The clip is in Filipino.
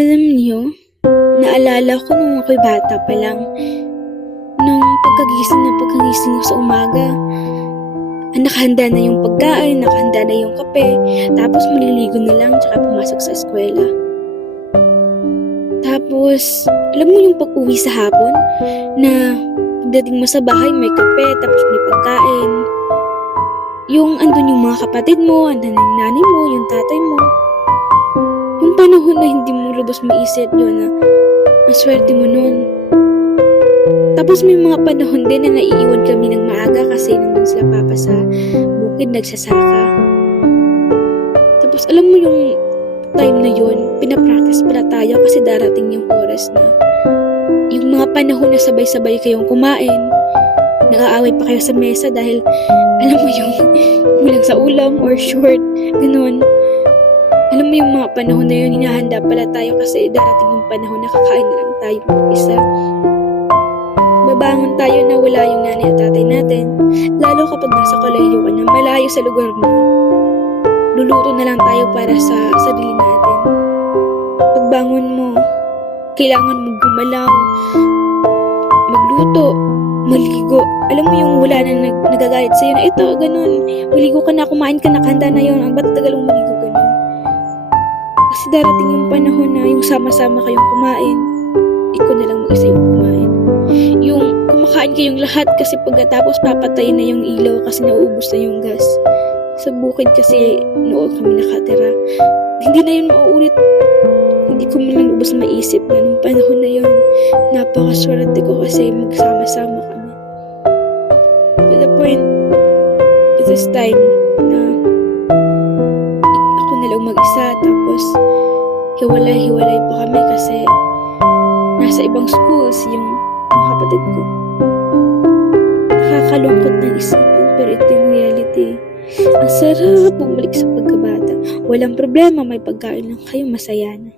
Alam niyo, naalala ko nung ako'y bata pa lang, nung pagkagising ko sa umaga, nakahanda na yung pagkain, nakahanda na yung kape, tapos maliligo na lang tsaka pumasok sa eskwela. Tapos, alam mo yung pag-uwi sa hapon, na pagdating mo sa bahay may kape, tapos may pagkain. Yung andun yung mga kapatid mo, andun yung nanay mo, yung tatay mo. Yung panahon na hindi mo lubos maisip yun na ang swerte mo nun. Tapos may mga panahon din na naiiwan kami ng maaga kasi nandun sila papa sa bukid nagsasaka. Tapos alam mo yung time na yun, pinapractice pala tayo kasi darating yung oras na yung mga panahon na sabay-sabay kayong kumain, nag-aaway pa kayo sa mesa dahil alam mo yung kulang sa ulam or short, ganun. Alam mo yung mga panahon na yun, hinahanda pala tayo kasi darating yung panahon na kakain na lang tayo isa. Babangon tayo na wala yung nanay at tatay natin, lalo kapag nasa kolehiyo ka na, malayo sa lugar mo. Luluto na lang tayo para sa sarili natin. Pagbangon mo, kailangan mo gumalaw, magluto, maligo. Alam mo yung wala na nagagalit sa'yo na ito, ganun. Maligo ka na, kumain ka na, kanda na yun. Ang ba't tagal mong maligo, ganun. Kasi darating yung panahon na yung sama-sama kayong kumain, ikaw na lang mag-isa yung kumain. Yung kumakain kayong lahat kasi pagkatapos papatayin na yung ilaw kasi nauubos na yung gas. Sa bukid kasi noon kami nakatira. Hindi na yun mauulit. Hindi ko man lang lubos maisip na nung panahon na yun, napakaswerte ko kasi magsama-sama kami. To the point, this time, na ako na lang mag-isa, tapos hiwalay-hiwalay pa kami kasi nasa ibang schools yung mga kapatid ko. Nakakalungkot na isipin, pero ito yung reality. Ang sarap bumalik sa pagkabata. Walang problema, may pagkain lang kayo, masaya na.